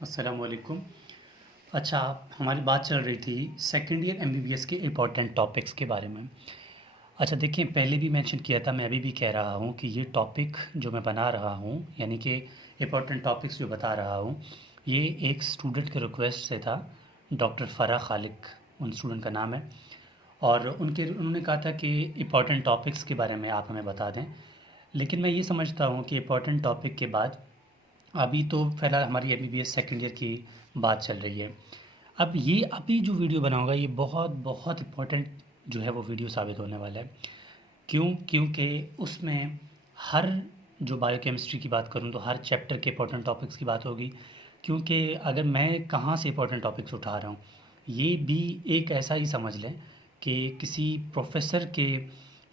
अस्सलामुअलैकुम। अच्छा, हमारी बात चल रही थी सेकंड ईयर एमबीबीएस के इम्पोर्टेंट टॉपिक्स के बारे में। अच्छा देखिए, पहले भी मेंशन किया था, मैं अभी भी कह रहा हूँ कि ये टॉपिक जो मैं बना रहा हूँ, यानी कि इम्पोर्टेंट टॉपिक्स जो बता रहा हूँ, ये एक स्टूडेंट के रिक्वेस्ट से था। डॉक्टर फ़राह खालिक उन स्टूडेंट का नाम है। और उन्होंने कहा था कि इम्पोर्टेंट टॉपिक्स के बारे में आप हमें बता दें। लेकिन मैं ये समझता हूँ कि इम्पोर्टेंट टॉपिक के बाद अभी तो फ़िलहाल हमारी एमबीबीएस सेकंड ईयर की बात चल रही है। अब ये अभी जो वीडियो बनाऊँगा ये बहुत बहुत इम्पोर्टेंट जो है वो वीडियो साबित होने वाला है। क्यों? क्योंकि उसमें हर जो बायोकेमिस्ट्री की बात करूँ तो हर चैप्टर के इम्पोर्टेंट टॉपिक्स की बात होगी। क्योंकि अगर मैं कहाँ से इम्पोर्टेंट टॉपिक्स उठा रहा हूँ, ये भी एक ऐसा ही समझ लें कि किसी प्रोफ़ेसर के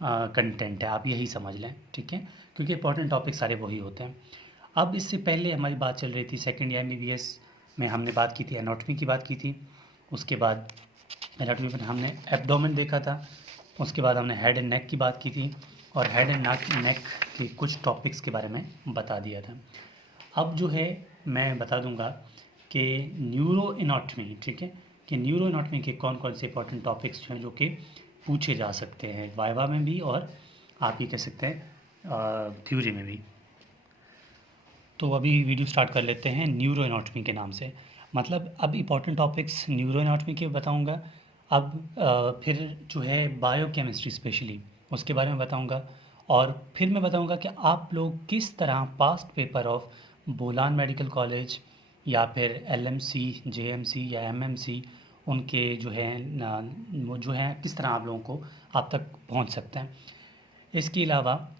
कंटेंट है, आप यही समझ लें, ठीक है? क्योंकि इम्पोर्टेंट टॉपिक सारे वही होते हैं। अब इससे पहले हमारी बात चल रही थी सेकंड ईयर एमबीबीएस में, हमने बात की थी एनाटॉमी की बात की थी। उसके बाद एनाटॉमी में हमने एब्डोमेन देखा था। उसके बाद हमने हेड एंड नेक की बात की थी और हेड एंड नेक के कुछ टॉपिक्स के बारे में बता दिया था। अब जो है मैं बता दूंगा कि न्यूरो एनाटॉमी, ठीक है, कि न्यूरो एनाटॉमी के कौन कौन से इंपॉर्टेंट टॉपिक्स जो हैं जो कि पूछे जा सकते हैं वाइवा में भी, और आप ये कह सकते हैं थ्योरी में भी। तो अभी वीडियो स्टार्ट कर लेते हैं न्यूरो एनाटॉमी के नाम से। मतलब अब इम्पॉर्टेंट टॉपिक्स न्यूरो एनाटॉमी के बताऊंगा। अब फिर जो है बायोकेमिस्ट्री स्पेशली उसके बारे में बताऊंगा। और फिर मैं बताऊंगा कि आप लोग किस तरह past paper of Bolan medical college या फिर एलएमसी, जेएमसी या एमएमसी, उनके जो है वो जो है किस तरह आप लोगों को आप तक पहुंच सकते हैं। इसके अलावा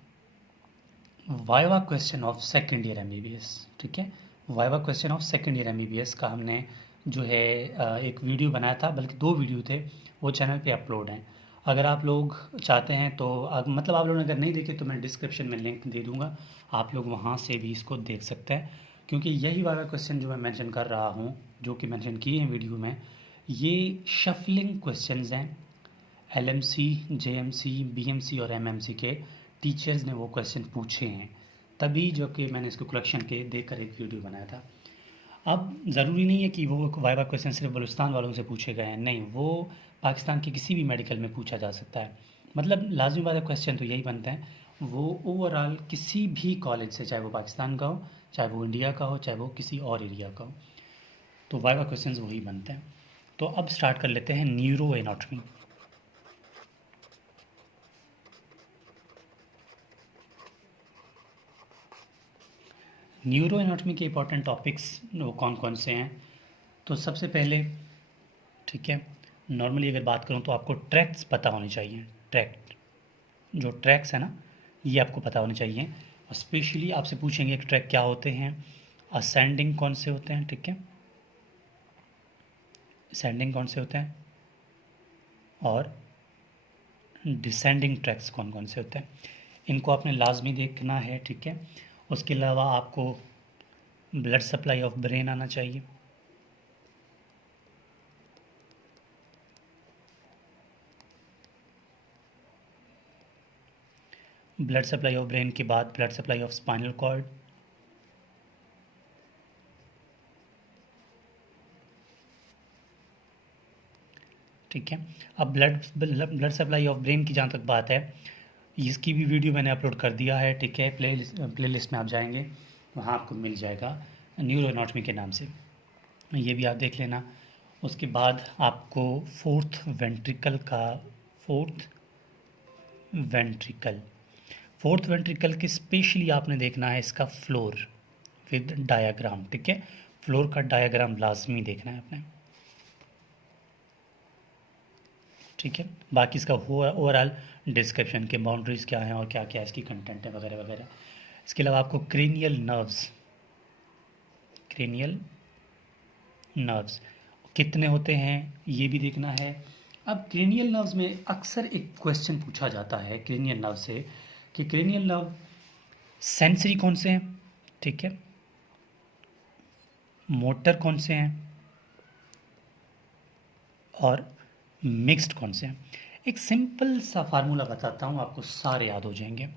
viva question of second year MBBS, ठीक है, viva question of second year MBBS का हमने जो है एक वीडियो बनाया था, बल्कि 2 वीडियो थे, वो चैनल पे अपलोड हैं। अगर आप लोग चाहते हैं तो मतलब आप लोगों ने अगर नहीं देखे तो मैं डिस्क्रिप्शन में लिंक दे दूँगा, आप लोग वहाँ से भी इसको देख सकते हैं। क्योंकि यही वाला क्वेश्चन जो मैं मेंशन कर रहा हूँ, जो कि मेंशन किए हैं वीडियो में, ये शफलिंग क्वेश्चंस हैं। एलएमसी, जेएमसी, बीएमसी और एमएमसी के टीचर्स ने वो क्वेश्चन पूछे हैं, तभी जो कि मैंने इसको कलेक्शन के देखकर एक वीडियो बनाया था। अब ज़रूरी नहीं है कि वो वाइवा क्वेश्चन सिर्फ बलूचिस्तान वालों से पूछे गए हैं, नहीं, वो पाकिस्तान के किसी भी मेडिकल में पूछा जा सकता है। मतलब लाजमी बात है, क्वेश्चन तो यही बनते हैं। वो ओवरऑल किसी भी कॉलेज से, चाहे वो पाकिस्तान का हो, चाहे वो इंडिया का हो, चाहे वो किसी और एरिया का हो, तो वाइवा क्वेश्चन वही बनते हैं। तो अब स्टार्ट कर लेते हैं न्यूरो एनाटॉमी। न्यूरो एनाटॉमी के इंपॉर्टेंट टॉपिक्स वो कौन कौन से हैं? तो सबसे पहले, ठीक है, नॉर्मली अगर बात करूँ तो आपको ट्रैक्स पता होने चाहिए। ट्रैक्ट, जो ट्रैक्स है ना, ये आपको पता होने चाहिए। और स्पेशली आपसे पूछेंगे कि ट्रैक क्या होते हैं, असेंडिंग कौन से होते हैं, ठीक है, असेंडिंग कौन से होते हैं, और डिसेंडिंग ट्रैक्स कौन कौन से होते हैं, इनको आपने लाजमी देखना है, ठीक है। उसके अलावा आपको ब्लड सप्लाई ऑफ ब्रेन आना चाहिए। ब्लड सप्लाई ऑफ ब्रेन के बाद blood supply of spinal cord, ठीक है। अब ब्लड सप्लाई ऑफ ब्रेन की जहाँ तक बात है, इसकी भी वीडियो मैंने अपलोड कर दिया है, ठीक है, प्लेलिस्ट में आप जाएंगे, वहाँ आपको मिल जाएगा न्यूरो एनाटॉमी के नाम से, ये भी आप देख लेना। उसके बाद आपको फोर्थ वेंट्रिकल के स्पेशली आपने देखना है इसका फ्लोर विद डायाग्राम, ठीक है, फ्लोर का डायाग्राम लाजमी देखना है आपने, ठीक है। बाकी इसका ओवरऑल डिस्क्रिप्शन के बाउंड्रीज क्या हैं और क्या क्या इसकी कंटेंट है वगैरह वगैरह। इसके अलावा आपको क्रेनियल नर्व्स कितने होते हैं ये भी देखना है। अब क्रेनियल नर्व्स में अक्सर एक क्वेश्चन पूछा जाता है क्रेनियल नर्व से, कि क्रेनियल नर्व सेंसरी कौन से हैं, ठीक है, मोटर कौन से हैं, और मिक्स्ड कौन से हैं। एक सिंपल सा फार्मूला बताता हूँ, आपको सारे याद हो जाएंगे।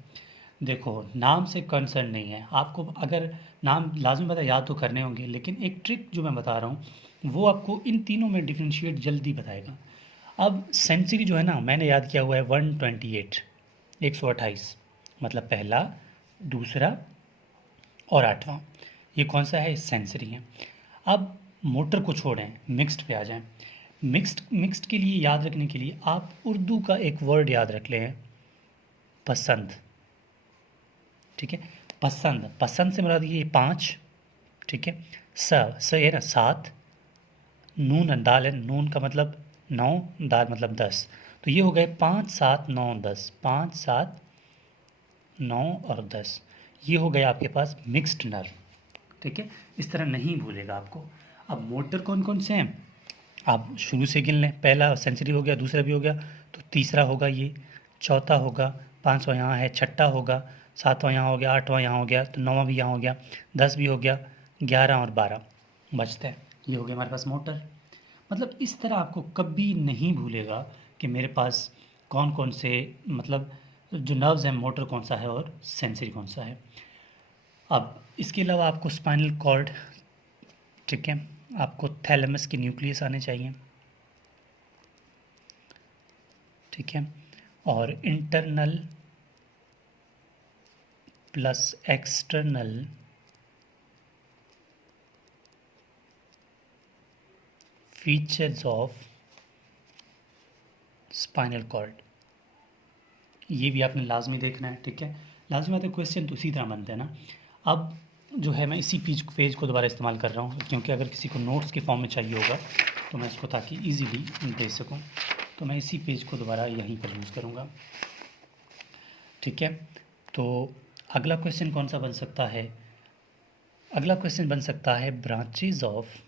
देखो, नाम से कंसर्न नहीं है, आपको अगर नाम लाजमी पता याद तो करने होंगे, लेकिन एक ट्रिक जो मैं बता रहा हूँ वो आपको इन तीनों में डिफ्रेंशिएट जल्दी बताएगा। अब सेंचुरी जो है ना, मैंने याद किया हुआ है 128, 128, मतलब पहला, दूसरा और आठवां, ये कौन सा है, सेंचुरी है। अब मोटर को छोड़ें, मिक्स्ड पे आ जाएं। मिक्स्ड के लिए याद रखने के लिए आप उर्दू का एक वर्ड याद रख लें, पसंद। ठीक है, पसंद, पसंद से मुराद ये पाँच। ठीक है, स है ना सात, नून दाल है, नून का मतलब नौ, दाल मतलब 10, तो ये हो गए 5 7 9 10, 5 7 9 और 10, ये हो गया आपके पास मिक्स्ड नर्व। ठीक है, इस तरह नहीं भूलेगा आपको। अब मोटर कौन कौन से हैं आप शुरू से गिन लें, पहला सेंचुरी हो गया, दूसरा भी हो गया, तो तीसरा होगा ये, चौथा होगा, पाँचवा यहाँ है, छठा होगा, सातवां यहाँ हो गया, आठवां यहाँ हो गया, तो नौवां भी यहाँ हो गया, 10 भी हो गया, 11 और 12 बचते हैं। ये हो गया हमारे पास मोटर। मतलब इस तरह आपको कभी नहीं भूलेगा कि मेरे पास कौन कौन से, मतलब जो नर्व्स हैं, मोटर कौन सा है और सेंसरी कौन सा है। अब इसके अलावा आपको स्पाइनल कॉर्ड, ठीक है, आपको थैलेमस की न्यूक्लियस आने चाहिए। ठीक है, और internal plus external features of spinal cord, ये भी आपने लाजमी देखना है। ठीक है, लाजमी आते क्वेश्चन तो इसी तरह बनते हैं ना। अब जो है मैं इसी पेज को दोबारा इस्तेमाल कर रहा हूँ, क्योंकि अगर किसी को नोट्स के फॉर्म में चाहिए होगा तो मैं इसको ताकि इजीली दे सकूँ, तो मैं इसी पेज को दोबारा यहीं पर यूज़ करूँगा। ठीक है, तो अगला क्वेश्चन कौन सा बन सकता है, अगला क्वेश्चन बन सकता है ब्रांचेज ऑफ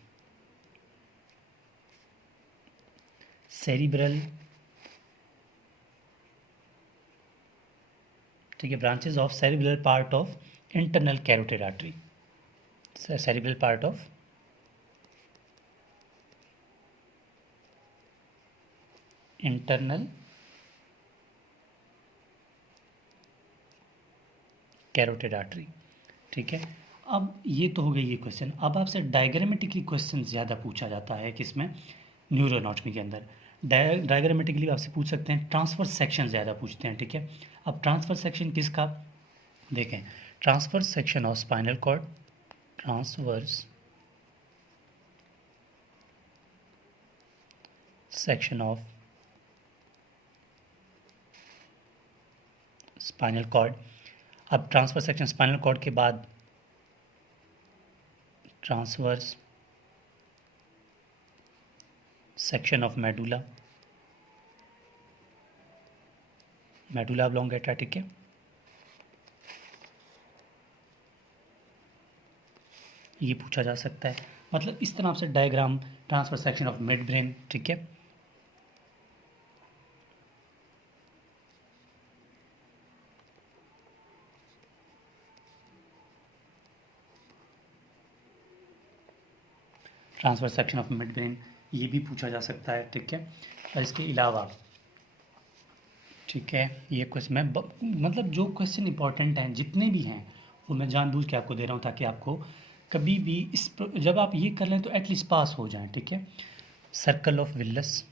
सेरिब्रल, ठीक है, branches of cerebral part of internal carotid artery, cerebral part of internal carotid artery. ठीक है, अब ये तो हो गई ये क्वेश्चन। अब आपसे डायग्रामेटिकली क्वेश्चन ज़्यादा पूछा जाता है, किसमें, न्यूरोएनाटॉमी के अंदर। डायग्रामेटिकली आपसे पूछ सकते हैं, ट्रांसफर सेक्शन ज़्यादा पूछते हैं। ठीक है, अब ट्रांसफर सेक्शन किसका, देखें, transfer section of spinal cord, transverse section of spinal cord. अब ट्रांसफर सेक्शन स्पाइनल कॉर्ड के बाद transverse section of medulla, medulla oblongata. ठीक है, ये पूछा जा सकता है, मतलब इस तरह से diagram, transfer section of mid brain. ठीक है, transfer section of mid brain, ये भी पूछा जा सकता है। ठीक है, और इसके अलावा, ठीक है, ये क्वेश्चन मैं मतलब जो क्वेश्चन इंपॉर्टेंट हैं जितने भी हैं वो मैं जानबूझ के आपको दे रहा हूँ, ताकि आपको कभी भी जब आप ये कर लें तो एटलीस्ट पास हो जाएं। ठीक है, circle of Willis,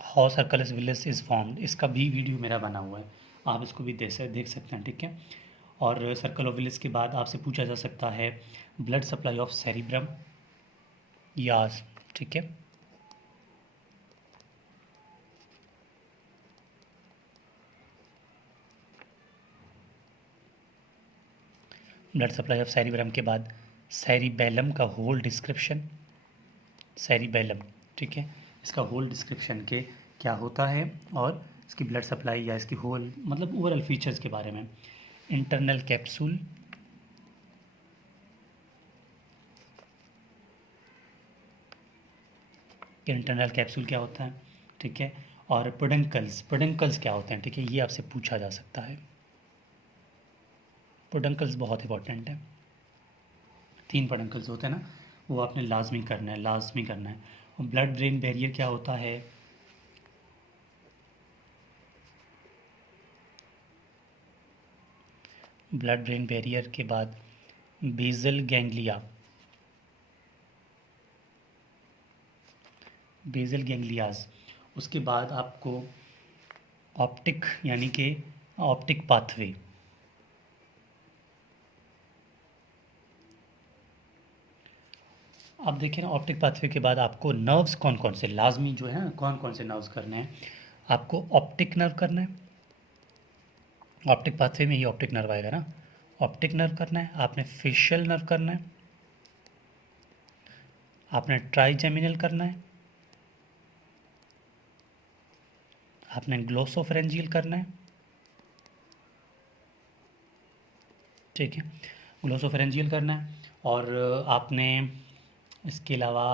how circle of Willis is formed, इसका भी वीडियो मेरा बना हुआ है, आप इसको भी देख सकते हैं। ठीक है, और सर्कल ऑफ विल्लस के बाद आपसे पूछा जा सकता है ब्लड सप्लाई ऑफ सेरिब्रम, यास। ठीक है, ब्लड सप्लाई ऑफ सेरिब्रम के बाद सेरिबेलम का होल डिस्क्रिप्शन, सेरिबेलम। ठीक है, इसका होल डिस्क्रिप्शन के क्या होता है और इसकी ब्लड सप्लाई या इसकी होल मतलब ओवरऑल फीचर्स के बारे में। इंटरनल कैप्सूल, इंटरनल कैप्सूल क्या होता है। ठीक है, और पोडंकल्स, पोडंकल्स क्या होते हैं। ठीक है, ये आपसे पूछा जा सकता है, पोडंकल्स बहुत इंपॉर्टेंट है, 3 पोडंकल्स होते हैं ना, वो आपने लाजमी करना है, लाजमी करना है। और ब्लड ब्रेन बैरियर क्या होता है, ब्लड ब्रेन बैरियर के बाद बेसल गैंग्लिया, बेसल गैंग्लियाज, उसके बाद आपको ऑप्टिक यानी कि ऑप्टिक पाथवे, अब देखिए ना ऑप्टिक पाथवे के बाद आपको नर्व्स कौन कौन से लाजमी जो है ना, कौन कौन से नर्व्स करने हैं। आपको ऑप्टिक नर्व करना है, ऑप्टिक पाथवे में ही ऑप्टिक नर्व आएगा ना, ऑप्टिक नर्व करना है, आपने फेशियल नर्व करना है, आपने ट्राइजेमिनल करना है, आपने ग्लोसोफरेंजियल करना है, ठीक है, ग्लोसोफरेंजियल करना है, और आपने इसके अलावा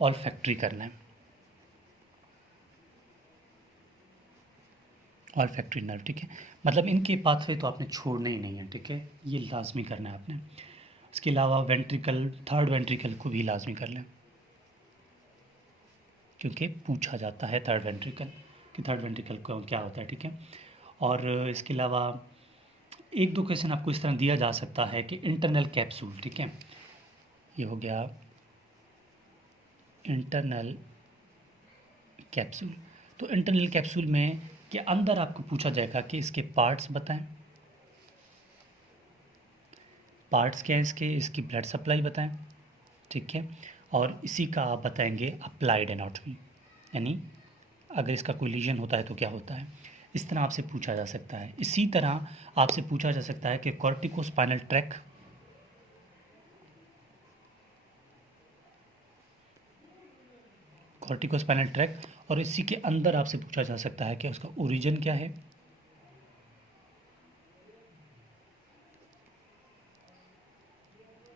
ऑल्फैक्टरी करना है, ऑल्फैक्टरी नर्व, ठीक है। मतलब इनके पाथवे तो आपने छोड़ने ही नहीं है, ठीक है, ये लाजमी करना है आपने। इसके अलावा वेंट्रिकल, थर्ड वेंट्रिकल को भी लाजमी कर लें, क्योंकि पूछा जाता है थर्ड वेंट्रिकल कि थर्ड वेंट्रिकल को क्या होता है, ठीक है। और इसके अलावा एक दो क्वेश्चन आपको इस तरह दिया जा सकता है कि इंटरनल कैप्सूल, ठीक है, ये हो गया इंटरनल कैप्सूल। तो इंटरनल कैप्सूल में के अंदर आपको पूछा जाएगा कि इसके पार्ट्स बताएं, पार्ट्स क्या है इसके, इसकी ब्लड सप्लाई बताएं, ठीक है, और इसी का आप बताएंगे अप्लाइड एनाटॉमी, यानी अगर इसका कोई लीजन होता है तो क्या होता है। इस तरह आपसे पूछा जा सकता है। इसी तरह आपसे पूछा जा सकता है कि कॉर्टिकोस्पाइनल ट्रैक, कॉर्टिकोस्पाइनल ट्रैक, और इसी के अंदर आपसे पूछा जा सकता है कि उसका ओरिजिन क्या है,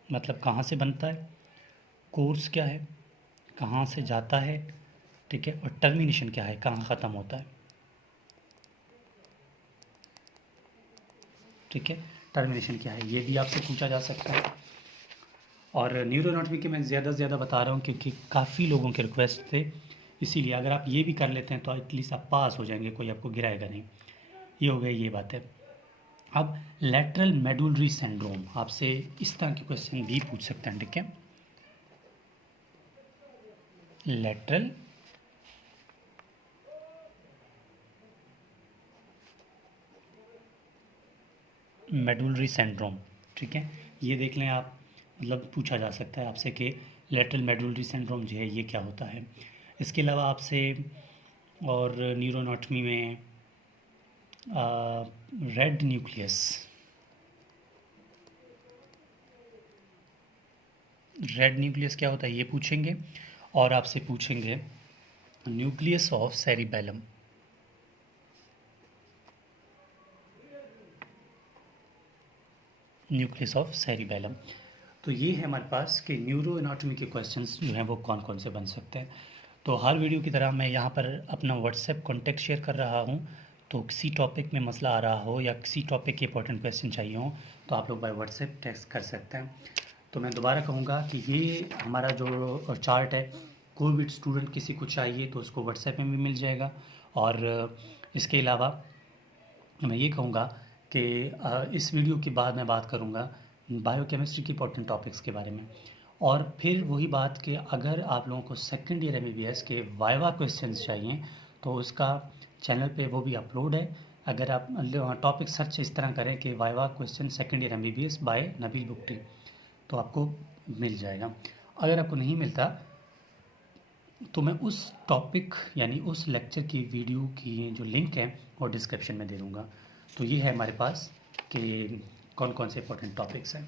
मतलब कहाँ से बनता है, कोर्स क्या है, कहाँ से जाता है, ठीक है, और टर्मिनेशन क्या है, कहाँ ख़त्म होता है, ठीक है, टर्मिनेशन क्या है, ये भी आपसे पूछा जा सकता है। और न्यूरो एनाटॉमी के मैं ज़्यादा से ज़्यादा बता रहा हूँ क्योंकि काफ़ी लोगों के रिक्वेस्ट थे, इसीलिए अगर आप ये भी कर लेते हैं तो एटलीस्ट आप पास हो जाएंगे, कोई आपको गिराएगा नहीं। ये हो गई ये बात है। अब लैटरल मेडुलरी सिंड्रोम, आपसे इस तरह के क्वेश्चन भी पूछ सकते हैं, ठीक है। लैटरल मेडुलरी सिंड्रोम, ठीक है, ये देख लें आप, मतलब पूछा जा सकता है आपसे कि लैटरल मेडुलरी सिंड्रोम जो है ये क्या होता है। इसके अलावा आपसे और न्यूरो एनाटॉमी में रेड न्यूक्लियस, रेड न्यूक्लियस क्या होता है ये पूछेंगे, और आपसे पूछेंगे nucleus of cerebellum, nucleus of cerebellum. तो ये है हमारे पास कि न्यूरो एनाटॉमी के क्वेश्चंस जो हैं वो कौन कौन से बन सकते हैं। तो हर वीडियो की तरह मैं यहाँ पर अपना व्हाट्सएप कॉन्टैक्ट शेयर कर रहा हूँ, तो किसी टॉपिक में मसला आ रहा हो या किसी टॉपिक के इंपॉर्टेंट क्वेश्चन चाहिए हो तो आप लोग बाय व्हाट्सएप टेक्स्ट कर सकते हैं। तो मैं दोबारा कहूँगा कि ये हमारा जो चार्ट है, कोई भी स्टूडेंट किसी को चाहिए तो उसको व्हाट्सएप में भी मिल जाएगा। और इसके अलावा मैं ये कहूँगा कि इस वीडियो के बाद मैं बात करूँगा बायोकेमिस्ट्री के इंपॉर्टेंट टॉपिक्स के बारे में। और फिर वही बात कि अगर आप लोगों को सेकंड ईयर एमबीबीएस के वाइवा क्वेश्चंस चाहिए तो उसका चैनल पे वो भी अपलोड है। अगर आप टॉपिक सर्च इस तरह करें कि viva question second year MBBS by Nabeel बुक्टी तो आपको मिल जाएगा। अगर आपको नहीं मिलता तो मैं उस टॉपिक यानी उस लेक्चर की वीडियो की जो लिंक है वो डिस्क्रिप्शन में दे दूँगा। तो ये है हमारे पास कि कौन कौन से इंपॉर्टेंट टॉपिक्स हैं।